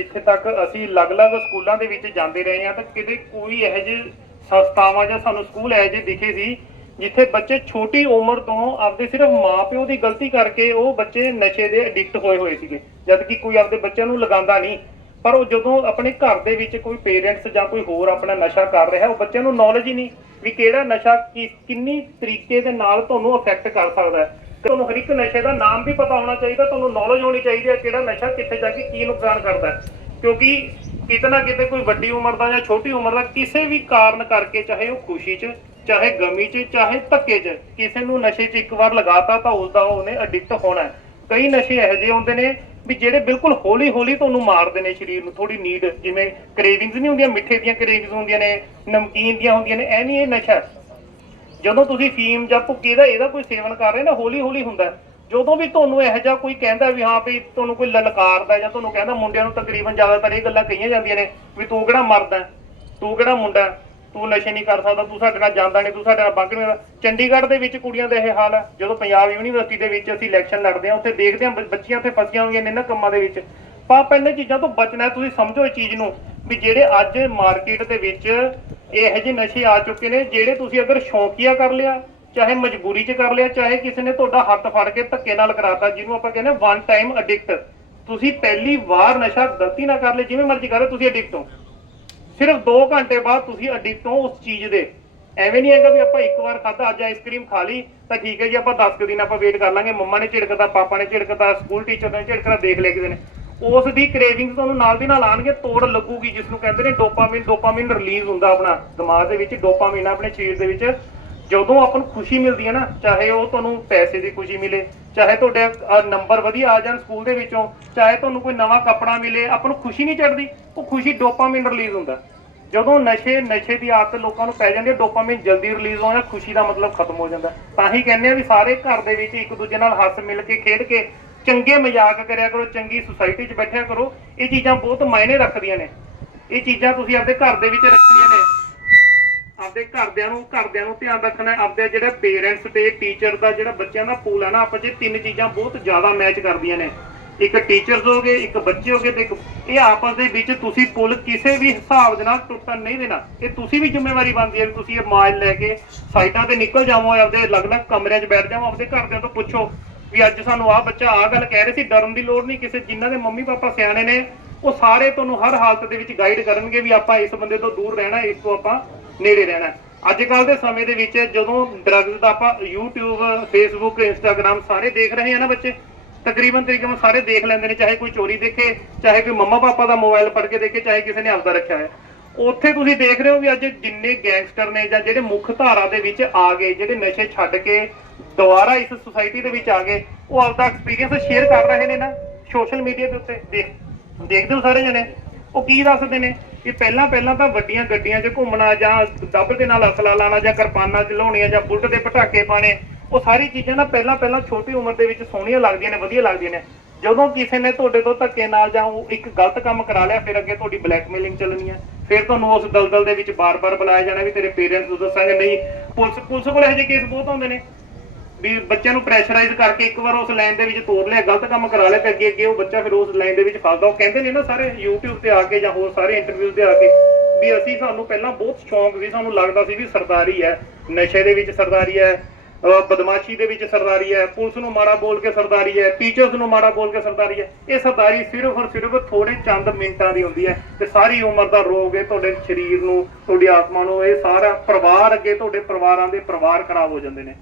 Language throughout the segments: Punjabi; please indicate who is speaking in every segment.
Speaker 1: ਜਿੱਥੇ ਤੱਕ ਅਸੀਂ ਅਲੱਗ-ਅਲੱਗ ਸਕੂਲਾਂ ਦੇ ਵਿੱਚ ਜਾਂਦੇ ਰਹੇ ਹਾਂ ਤਾਂ ਕਿਤੇ ਕੋਈ ਇਹੋ ਜਿਹੇ ਸੰਸਥਾਵਾਂ ਜਾਂ ਸਾਨੂੰ ਸਕੂਲ ਇਹੋ ਜਿਹੇ ਦਿਖੇ ਸੀ ਜਿੱਥੇ ਬੱਚੇ ਛੋਟੀ ਉਮਰ ਤੋਂ ਆਪਦੇ ਸਿਰਫ ਮਾਪਿਓ ਦੀ ਗਲਤੀ ਕਰਕੇ ਉਹ ਬੱਚੇ ਨਸ਼ੇ ਦੇ ਐਡਿਕਟ ਹੋਏ ਹੋਏ ਸੀਗੇ, ਜਦ ਕਿ ਕੋਈ ਆਪਦੇ ਬੱਚਿਆਂ ਨੂੰ ਲਗਾਉਂਦਾ ਨਹੀਂ। ਪਰ ਉਹ ਜਦੋਂ ਆਪਣੇ ਘਰ ਦੇ ਵਿੱਚ ਕੋਈ ਪੇਰੈਂਟਸ ਜਾਂ ਕੋਈ ਹੋਰ ਆਪਣਾ ਨਸ਼ਾ ਕਰ ਰਿਹਾ, ਉਹ ਬੱਚਿਆਂ ਨੂੰ ਨੌਲੇਜ ਹੀ ਨਹੀਂ ਵੀ ਕਿਹੜਾ ਨਸ਼ਾ ਕਿੰਨੀ ਤਰੀਕੇ ਦੇ ਨਾਲ ਤੁਹਾਨੂੰ ਅਫੈਕਟ ਕਰ ਸਕਦਾ ਹੈ। ਤੁਹਾਨੂੰ ਹਰ ਇੱਕ ਨਸ਼ੇ ਦਾ ਨਾਮ ਵੀ ਪਤਾ ਹੋਣਾ ਚਾਹੀਦਾ, ਤੁਹਾਨੂੰ ਨੌਲੇਜ ਹੋਣੀ ਚਾਹੀਦੀ ਹੈ ਕਿਹੜਾ ਨਸ਼ਾ ਕਿੱਥੇ ਜਾ ਕੇ ਕੀ ਨੁਕਸਾਨ ਕਰਦਾ ਕਿਉਂਕਿ ਕਿਤੇ ਕਿਤੇ ਕੋਈ ਵੱਡੀ ਉਮਰ ਦਾ ਜਾਂ ਛੋਟੀ ਉਮਰ ਦਾ ਕਿਸੇ ਵੀ ਕਾਰਨ ਕਰਕੇ, ਚਾਹੇ ਉਹ ਖੁਸ਼ੀ 'ਚ, ਚਾਹੇ ਗਮੀ 'ਚ, ਚਾਹੇ ਧੱਕੇ 'ਚ, ਕਿਸੇ ਨੂੰ ਨਸ਼ੇ 'ਚ ਇੱਕ ਵਾਰ ਲਗਾਤਾ ਤਾਂ ਉਸ ਦਾ ਉਹਨੇ ਐਡਿਕਟ ਹੋਣਾ ਕਈ ਨਸ਼ੇ ਇਹੋ ਜਿਹੇ ਹੁੰਦੇ ਨੇ ਵੀ ਜਿਹੜੇ ਬਿਲਕੁਲ ਹੌਲੀ ਹੌਲੀ ਤੁਹਾਨੂੰ ਮਾਰਦੇ ਨੇ ਸਰੀਰ ਨੂੰ ਥੋੜੀ ਨੀਡ ਜਿਵੇਂ ਕ੍ਰੇਵਿੰਗਸ ਨਹੀਂ ਹੁੰਦੀਆਂ, ਮਿੱਠੇ ਦੀਆਂ ਕ੍ਰੇਵਿੰਗਸ ਹੁੰਦੀਆਂ ਨੇ, ਨਮਕੀਨ ਦੀਆਂ ਹੁੰਦੀਆਂ ਨੇ ਐ ਨਹੀਂ ਇਹ ਨਸ਼ਾ ਜਦੋਂ ਤੁਸੀਂ ਫੀਮ ਜਾਂ ਭੁੱਕੀ ਦਾ ਇਹਦਾ ਕੋਈ ਸੇਵਨ ਕਰ ਰਹੇ ਨਾ ਹੌਲੀ ਹੌਲੀ ਹੁੰਦਾ ਜਦੋਂ ਵੀ ਤੁਹਾਨੂੰ ਇਹੋ ਜਿਹਾ ਕੋਈ ਕਹਿੰਦਾ ਵੀ ਹਾਂ ਵੀ ਤੁਹਾਨੂੰ ਕੋਈ ਲਲਕਾਰਦਾ ਜਾਂ ਤੁਹਾਨੂੰ ਕਹਿੰਦਾ ਮੁੰਡਿਆਂ ਨੂੰ ਤਕਰੀਬਨ ਜ਼ਿਆਦਾਤਰ ਇਹ ਗੱਲਾਂ ਕਹੀਆਂ ਜਾਂਦੀਆਂ ਨੇ ਵੀ ਤੂੰ ਕਿਹੜਾ ਮਰਦਾ ਤੂੰ ਕਿਹੜਾ ਮੁੰਡਾ ਤੂੰ ਨਸ਼ੇ ਨਹੀਂ ਕਰ ਸਕਦਾ, ਤੂੰ ਸਾਡੇ ਨਾਲ ਜਾਂਦਾ ਨਹੀਂ, ਤੂੰ ਸਾਡੇ ਨਾਲ ਬੰਗ ਨਹੀਂ ਚੰਡੀਗੜ੍ਹ ਦੇ ਵਿੱਚ ਕੁੜੀਆਂ ਦਾ ਇਹ ਹਾਲ ਹੈ, ਜਦੋਂ ਪੰਜਾਬ ਯੂਨੀਵਰਸਿਟੀ ਦੇ ਵਿੱਚ ਅਸੀਂ ਇਲੈਕਸ਼ਨ ਲੜਦੇ ਹਾਂ, ਉੱਥੇ ਦੇਖਦੇ ਹਾਂ ਬੱਚੀਆਂ ਉੱਥੇ ਫਸੀਆਂ ਹੋਈਆਂ ਨੇ ਇਹਨਾਂ ਕੰਮਾਂ ਦੇ ਵਿੱਚ। ਪਾਪ ਇਹਨਾਂ ਚੀਜ਼ਾਂ ਤੋਂ ਬਚਣਾ ਤੁਸੀਂ ਸਮਝੋ ਇਹ ਚੀਜ਼ ਨੂੰ ਵੀ ਜਿਹੜੇ ਅੱਜ ਮਾਰਕੀਟ ਦੇ ਵਿੱਚ ਇਹੋ ਜਿਹੇ ਨਸ਼ੇ ਆ ਚੁੱਕੇ ਨੇ ਜਿਹੜੇ ਤੁਸੀਂ ਅਗਰ ਸ਼ੌਕੀਆ ਕਰ ਲਿਆ, ਚਾਹੇ ਮਜਬੂਰੀ 'ਚ ਕਰ ਲਿਆ, ਚਾਹੇ ਕਿਸੇ ਨੇ ਤੁਹਾਡਾ ਹੱਥ ਫੜ ਕੇ ਧੱਕੇ ਨਾਲ ਕਰਾਤਾ, ਜਿਹਨੂੰ ਆਪਾਂ ਕਹਿੰਦੇ ਵਨ ਟਾਈਮ ਐਡਿਕਟ ਤੁਸੀਂ ਪਹਿਲੀ ਵਾਰ ਨਸ਼ਾ ਗਲਤੀ ਨਾਲ ਕਰ ਲਿਆ, ਜਿਵੇਂ ਮਰਜ਼ੀ ਕਰੋ ਤੁਸੀਂ ਐਡਿਕਟ ਹੋ। ਸਿਰਫ 2 ਘੰਟੇ ਬਾਅਦ ਤੁਸੀਂ ਐਡਿਕਟ ਹੋ ਉਸ ਚੀਜ਼ ਦੇ। ਐਵੇਂ ਨਹੀਂ ਹੈਗਾ ਵੀ ਆਪਾਂ ਇੱਕ ਵਾਰ ਖਾਦਾ ਅੱਜ ਆਈਸਕ੍ਰੀਮ ਖਾ ਲਈ, ਤਾਂ ਠੀਕ ਹੈ ਜੀ, ਆਪਾਂ 10 ਕੁ ਦਿਨ ਆਪਾਂ ਵੇਟ ਕਰ ਲਾਂਗੇ। ਮੰਮਾ ਨੇ ਝਿੜਕਦਾ, ਪਾਪਾ ਨੇ ਝਿੜਕਦਾ ਸਕੂਲ ਟੀਚਰ ਨੇ ਝਿੜਕਦਾ, ਦੇਖ ਲਿਆ ਕਿਸੇ ਨੇ। ਉਸ ਦੀ ਕ੍ਰੇਵਿੰਗਸ ਤੁਹਾਨੂੰ ਨਾਲ ਦੀ ਨਾਲ ਆਣਗੇ ਤੋੜ ਲੱਗੂਗੀ ਜਿਸ ਨੂੰ ਕਹਿੰਦੇ ਨੇ ਡੋਪਾਮਾਈਨ ਡੋਪਾਮਾਈਨ ਰਿਲੀਜ਼ ਹੁੰਦਾ ਆਪਣਾ ਦਿਮਾਗ ਦੇ ਵਿੱਚ ਡੋਪਾਮਾਈਨ ਆਪਣੇ ਸਰੀਰ ਦੇ ਵਿੱਚ। ਜਦੋਂ ਆਪਾਂ ਨੂੰ ਖੁਸ਼ੀ ਮਿਲਦੀ ਹੈ ਨਾ, ਚਾਹੇ ਉਹ ਤੁਹਾਨੂੰ ਪੈਸੇ ਦੀ ਖੁਸ਼ੀ ਮਿਲੇ, ਚਾਹੇ ਤੁਹਾਡੇ ਨੰਬਰ ਵਧੀਆ ਆ ਜਾਣ ਸਕੂਲ ਦੇ ਵਿੱਚੋਂ, ਚਾਹੇ ਤੁਹਾਨੂੰ ਕੋਈ ਨਵਾਂ ਕੱਪੜਾ ਮਿਲੇ, ਆਪਾਂ ਨੂੰ ਖੁਸ਼ੀ ਨਹੀਂ ਚੜਦੀ ਉਹ ਖੁਸ਼ੀ ਡੋਪਾਮਾਈਨ ਰਿਲੀਜ਼ ਹੁੰਦਾ। ਜਦੋਂ ਨਸ਼ੇ ਨਸ਼ੇ ਦੀ ਆਦਤ ਲੋਕਾਂ ਨੂੰ ਪੈ ਜਾਂਦੀ ਹੈ ਡੋਪਾਮਾਈਨ ਜਲਦੀ ਰਿਲੀਜ਼ ਹੋ ਜਾਂਦਾ ਖੁਸ਼ੀ ਦਾ ਮਤਲਬ ਖਤਮ ਹੋ ਜਾਂਦਾ। ਤਾਂ ਹੀ ਕਹਿੰਦੇ ਆ ਵੀ ਸਾਰੇ ਘਰ ਦੇ ਵਿੱਚ ਇੱਕ ਦੂਜੇ ਨਾਲ ਹੱਸ ਮਿਲ ਕੇ, ਖੇਡ ਕੇ ਚੰਗੇ ਮਜ਼ਾਕ ਕਰਿਆ ਕਰੋ, ਚੰਗੀ ਸੁਸਾਇਟੀ 'ਚ ਬੈਠਿਆ ਕਰੋ, ਇਹ ਚੀਜ਼ਾਂ ਬਹੁਤ ਮਾਇਨੇ ਰੱਖਦੀਆਂ ਨੇ। ਇਹ ਚੀਜ਼ਾਂ ਤੁਸੀਂ ਆਪਣੇ ਘਰ ਦੇ ਵਿੱਚ ਰੱਖਣੀਆਂ ਨੇ। ਆਪਦੇ ਘਰਦਿਆਂ ਨੂੰ ਘਰਦਿਆਂ ਨੂੰ ਧਿਆਨ ਰੱਖਣਾ, ਆਪਦੇ ਜਿਹੜੇ ਪੇਰੈਂਟਸ ਤੇ ਟੀਚਰ ਦਾ ਜਿਹੜਾ ਬੱਚਿਆਂ ਦਾ ਪੂਲ ਹੈ ਨਾ, ਆਪਾਂ ਜੇ ਤਿੰਨ ਚੀਜ਼ਾਂ ਬਹੁਤ ਜ਼ਿਆਦਾ ਮੈਚ ਕਰਦੀਆਂ ਨੇ। ਇੱਕ ਟੀਚਰਸ ਹੋਗੇ ਇੱਕ ਬੱਚੇ ਹੋਗੇ ਤੇ ਇਹ ਆਪਸ ਦੇ ਵਿੱਚ ਤੁਸੀਂ ਪੁੱਲ ਕਿਸੇ ਵੀ ਹਿਸਾਬ ਦੇ ਨਾਲ ਟੁੱਟਣ ਨਹੀਂ ਦੇਣਾ। ਇਹ ਤੁਸੀਂ ਵੀ ਜ਼ਿੰਮੇਵਾਰੀ ਬਣਦੀ ਹੈ ਵੀ ਤੁਸੀਂ ਇਹ ਮਾਲ ਲੈ ਕੇ ਸਾਈਟਾਂ ਤੇ ਨਿਕਲ ਜਾਵੋ, ਆਪਦੇ ਅਲੱਗ-ਅਲੱਗ ਕਮਰਿਆਂ 'ਚ ਬੈਠ ਜਾਵੋ, ਆਪਦੇ ਘਰਦਿਆਂ ਤੋਂ ਪੁੱਛੋ ਵੀ ਅੱਜ ਸਾਨੂੰ ਆਹ ਬੱਚਾ ਆਹ ਗੱਲ ਕਹਿ ਰਿਹਾ ਸੀ, ਡਰਨ ਦੀ ਲੋੜ ਨਹੀਂ, ਕਿਸੇ ਜਿਨ੍ਹਾਂ ਦੇ ਮੰਮੀ ਪਾਪਾ ਸਿਆਣੇ ਨੇ, ਉਹ ਸਾਰੇ ਤੁਹਾਨੂੰ ਹਰ ਹਾਲਤ ਦੇ ਵਿੱਚ ਗਾਈਡ ਕਰਨਗੇ ਵੀ ਆਪਾਂ ਇਸ ਬੰਦੇ ਤੋਂ ਦੂਰ ਰਹਿਣਾ, ਇਸ ਤੋਂ ਆਪਾਂ ਨੇੜੇ ਰਹਿਣਾ। ਅੱਜ ਕੱਲ ਦੇ ਸਮੇਂ ਦੇ ਵਿੱਚ ਜਦੋਂ ਡਰੱਗਸ ਦਾ ਆਪਾਂ YouTube, Facebook, Instagram ਸਾਰੇ ਦੇਖ ਰਹੇ ਆ ਨਾ ਬੱਚੇ, ਤਕਰੀਬਨ ਤਕਰੀਬਨ ਸਾਰੇ ਦੇਖ ਲੈਂਦੇ ਨੇ, ਚਾਹੇ ਕੋਈ ਚੋਰੀ ਦੇਖੇ, ਚਾਹੇ ਕੋਈ ਮੰਮਾ ਪਾਪਾ ਦਾ ਮੋਬਾਈਲ ਫੜ ਕੇ ਦੇਖੇ, ਚਾਹੇ ਕਿਸੇ ਨੇ ਆਪਦਾ ਰੱਖਿਆ ਹੈ ਉੱਥੇ ਤੁਸੀਂ ਦੇਖ ਰਹੇ ਹੋ ਵੀ ਅੱਜ ਜਿੰਨੇ ਗੈਂਗਸਟਰ ਨੇ ਜਾਂ ਜਿਹੜੇ ਮੁੱਖ ਧਾਰਾ ਦੇ ਵਿੱਚ ਆ ਗਏ, ਜਿਹੜੇ ਨਸ਼ੇ ਛੱਡ ਕੇ ਦੁਬਾਰਾ ਇਸ ਸੁਸਾਇਟੀ ਦੇ ਵਿੱਚ ਆ ਗਏ, ਉਹ ਆਪਦਾ ਐਕਸਪੀਰੀਅੰਸ ਸ਼ੇਅਰ ਕਰ ਰਹੇ ਨੇ ਨਾ ਸੋਸ਼ਲ ਮੀਡੀਆ ਦੇ ਉੱਤੇ। ਦੇਖ, ਦੇਖਦੇ ਹੋ ਸਾਰੇ ਜਣੇ? ਉਹ ਕੀ ਦੱਸਦੇ ਨੇ? ਕਿ ਪਹਿਲਾਂ ਪਹਿਲਾਂ ਤਾਂ ਵੱਡੀਆਂ ਗੱਡੀਆਂ 'ਚ ਘੁੰਮਣਾ ਜਾਂ ਦੱਬ ਦੇ ਨਾਲ ਅਸਲਾ ਲਾਣਾ ਜਾਂ ਕਿਰਪਾਨਾਂ ਚਲਾਉਣੀਆਂ ਜਾਂ ਬੁਲਟ ਦੇ ਪਟਾਕੇ ਪਾਣੇ ਉਹ ਸਾਰੀ ਚੀਜ਼ਾਂ ਨਾ ਪਹਿਲਾਂ ਪਹਿਲਾਂ ਛੋਟੀ ਉਮਰ ਦੇ ਵਿੱਚ ਸੋਹਣੀਆਂ ਲੱਗਦੀਆਂ ਨੇ, ਵਧੀਆ ਲੱਗਦੀਆਂ ਨੇ। ਜਦੋਂ ਕਿਸੇ ਨੇ ਤੁਹਾਡੇ ਤੋਂ ਧੱਕੇ ਨਾਲ ਜਾਂ ਉਹ ਇੱਕ ਗਲਤ ਕੰਮ ਕਰਾ ਲਿਆ, ਫਿਰ ਅੱਗੇ ਤੁਹਾਡੀ ਬਲੈਕਮੇਲਿੰਗ ਚੱਲਣੀ ਹੈ ਫਿਰ ਤੁਹਾਨੂੰ ਉਸ ਦਲਦਲ ਦੇ ਵਿੱਚ ਬਾਰ-ਬਾਰ ਬੁਲਾਇਆ ਜਾਣਾ ਵੀ ਤੇਰੇ ਪੇਰੈਂਟਸ ਦੱਸਾਂਗੇ, ਨਹੀਂ, ਪੁਲਿਸ ਪੁਲਿਸ ਕੋਲ ਇਹੋ ਜਿਹੇ ਕੇਸ ਬਹੁਤ ਆਉਂਦੇ ਨੇ। ਵੀ ਬੱਚਿਆਂ ਨੂੰ ਪ੍ਰੈਸ਼ਰਾਈਜ਼ ਕਰਕੇ ਇੱਕ ਵਾਰ ਉਸ ਲਾਈਨ ਦੇ ਵਿੱਚ ਤੋਰ ਲਿਆ, ਗਲਤ ਕੰਮ ਕਰਾ ਲਿਆ ਤੇ ਅੱਗੇ ਅੱਗੇ ਉਹ ਬੱਚਾ ਫਿਰ ਉਸ ਲਾਈਨ ਦੇ ਵਿੱਚ ਫਸਦਾ। ਉਹ ਕਹਿੰਦੇ ਨੇ ਨਾ ਸਾਰੇ YouTube ਤੇ ਆ ਕੇ ਜਾਂ ਹੋਰ ਸਾਰੇ ਇੰਟਰਵਿਊ ਤੇ ਆ ਕੇ ਵੀ ਅਸੀਂ ਸਾਨੂੰ ਪਹਿਲਾਂ ਬਹੁਤ ਸ਼ੌਂਕ ਸੀ ਸਾਨੂੰ ਲੱਗਦਾ ਸੀ ਵੀ ਸਰਦਾਰੀ ਹੈ, ਨਸ਼ੇ ਦੇ ਵਿੱਚ ਸਰਦਾਰੀ ਹੈ ਬਦਮਾਸ਼ੀ ਦੇ ਵਿੱਚ ਸਰਦਾਰੀ ਹੈ, ਪੁਲਿਸ ਨੂੰ ਮਾੜਾ ਬੋਲ ਕੇ ਸਰਦਾਰੀ ਹੈ ਟੀਚਰਸ ਨੂੰ ਮਾੜਾ ਬੋਲ ਕੇ ਸਰਦਾਰੀ ਹੈ। ਇਹ ਸਰਦਾਰੀ ਸਿਰਫ ਔਰ ਸਿਰਫ ਥੋੜੇ ਚੰਦ ਮਿੰਟਾਂ ਦੀ ਹੁੰਦੀ ਹੈ ਤੇ ਸਾਰੀ ਉਮਰ ਦਾ ਰੋਗ ਹੈ ਤੁਹਾਡੇ ਸਰੀਰ ਨੂੰ, ਤੁਹਾਡੀ ਆਤਮਾ ਨੂੰ, ਇਹ ਸਾਰਾ ਪਰਿਵਾਰ ਅੱਗੇ ਤੁਹਾਡੇ ਪਰਿਵਾਰਾਂ ਦੇ ਪਰਿਵਾਰ ਖਰਾਬ ਹੋ ਜਾਂਦੇ ਨੇ।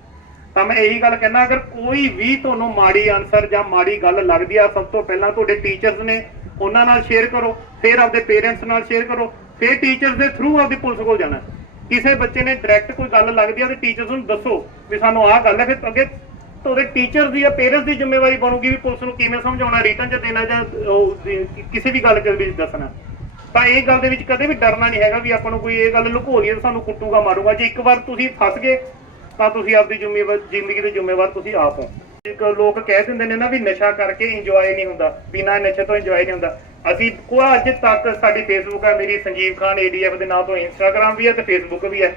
Speaker 1: ਤਾਂ ਮੈਂ ਇਹੀ ਗੱਲ ਕਹਿਣਾ ਅਗਰ ਕੋਈ ਵੀ ਤੁਹਾਨੂੰ ਮਾੜੀ ਆਨਸਰ ਜਾਂ ਮਾੜੀ ਗੱਲ ਲੱਗਦੀ ਆ, ਸਭ ਤੋਂ ਪਹਿਲਾਂ ਤੁਹਾਡੇ ਟੀਚਰਸ ਨੇ ਉਹਨਾਂ ਨਾਲ ਸ਼ੇਅਰ ਕਰੋ, ਫਿਰ ਆਪਦੇ ਪੇਰੈਂਟਸ ਨਾਲ ਸ਼ੇਅਰ ਕਰੋ, ਫਿਰ ਟੀਚਰਸ ਦੇ ਥਰੂ ਆਪਦੀ ਪੁਲਿਸ ਕੋਲ ਜਾਣਾ। ਕਿਸੇ ਬੱਚੇ ਨੇ ਡਾਇਰੈਕਟ ਕੋਈ ਗੱਲ ਲੱਗਦੀ ਆ ਤੇ ਟੀਚਰਸ ਨੂੰ ਦੱਸੋ ਵੀ ਸਾਨੂੰ ਆਹ ਗੱਲ ਹੈ ਫਿਰ ਅੱਗੇ ਤੁਹਾਡੇ ਟੀਚਰਸ ਦੀ ਜਾਂ ਪੇਰੈਂਟਸ ਦੀ ਜ਼ਿੰਮੇਵਾਰੀ ਬਣੂਗੀ ਵੀ ਪੁਲਿਸ ਨੂੰ ਕਿਵੇਂ ਸਮਝਾਉਣਾ ਰਿਟਰਨ ਚ ਦੇਣਾ ਜਾਂ ਕਿਸੇ ਵੀ ਗੱਲ ਦੇ ਵਿੱਚ ਦੱਸਣਾ। ਤਾਂ ਇਹ ਗੱਲ ਦੇ ਵਿੱਚ ਕਦੇ ਵੀ ਡਰਨਾ ਨਹੀਂ ਹੈਗਾ ਵੀ ਆਪਾਂ ਨੂੰ ਕੋਈ ਇਹ ਗੱਲ ਲੁਕੋ ਲਈ ਹੈ ਸਾਨੂੰ ਕੁੱਟੂਗਾ, ਮਾਰੂਗਾ। ਜੇ ਇੱਕ ਵਾਰ ਤੁਸੀਂ ਫਸ ਗਏ, ਤਾਂ ਤੁਸੀਂ ਆਪਦੀ ਜ਼ਿੰਮੇਵਾਰ ਜ਼ਿੰਦਗੀ ਦੇ ਜ਼ਿੰਮੇਵਾਰ ਤੁਸੀਂ ਆਪ ਹੋ। ਲੋਕ ਕਹਿ ਦਿੰਦੇ ਨੇ ਨਾ ਵੀ ਨਸ਼ਾ ਕਰਕੇ ਇੰਜੋਏ ਨਹੀਂ ਹੁੰਦਾ, ਬਿਨਾਂ ਨਸ਼ੇ ਤੋਂ ਇੰਜੋਏ ਨਹੀਂ ਹੁੰਦਾ। ਅਸੀਂ ਕੋਈ ਅੱਜ ਤੱਕ ਸਾਡੀ ਫੇਸਬੁੱਕ ਹੈ, ਮੇਰੀ ਸੰਜੀਵ ਖਾਨ ਏਡੀਐਫ ਦੇ ਨਾਂ ਤੋਂ ਇੰਸਟਾਗ੍ਰam ਵੀ ਹੈ ਤੇ ਫੇਸਬੁੱਕ ਵੀ ਹੈ।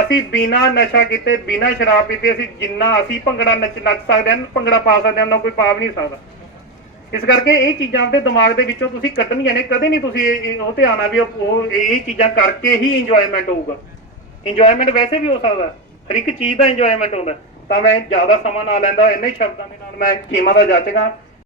Speaker 1: ਅਸੀਂ ਬਿਨਾਂ ਨਸ਼ਾ ਕੀਤੇ, ਬਿਨਾਂ ਸ਼ਰਾਬ ਪੀਤੇ ਅਸੀਂ ਜਿੰਨਾ ਅਸੀਂ ਭੰਗੜਾ ਨੱਚ ਨੱਚ ਸਕਦੇ ਹਾਂ, ਭੰਗੜਾ ਪਾ ਸਕਦੇ ਹਾਂ ਨਾ ਕੋਈ ਪਾ ਨਹੀਂ ਸਕਦਾ। ਇਸ ਕਰਕੇ ਇਹ ਚੀਜ਼ਾਂ ਆਪਣੇ ਦਿਮਾਗ ਦੇ ਵਿੱਚੋਂ ਤੁਸੀਂ ਕੱਢਣੀਆਂ ਨੇ, ਕਦੇ ਨਹੀਂ ਤੁਸੀਂ ਉਹ ਤੇ ਆ ਵੀ ਉਹ ਇਹ ਚੀਜ਼ਾਂ ਕਰਕੇ ਹੀ ਇੰਜੋਇਮੈਂਟ ਹੋਊਗਾ। ਇੰਜੋਇਮੈਂਟ ਵੈਸੇ ਵੀ ਹੋ ਸਕਦਾ, ਹਰ ਇੱਕ ਚੀਜ਼ ਦਾ ਇੰਜੋਇਮੈਂਟ ਹੁੰਦਾ। ਤਾਂ ਮੈਂ ਜ਼ਿਆਦਾ ਸਮਾਂ ਨਾ ਲੈਂਦਾ, ਇੰਨੇ ਸ਼ਬਦਾਂ ਦੇ ਨਾਲ ਮੈਂ ਕੀਮਾ ਦਾ ਜਾਚਗਾ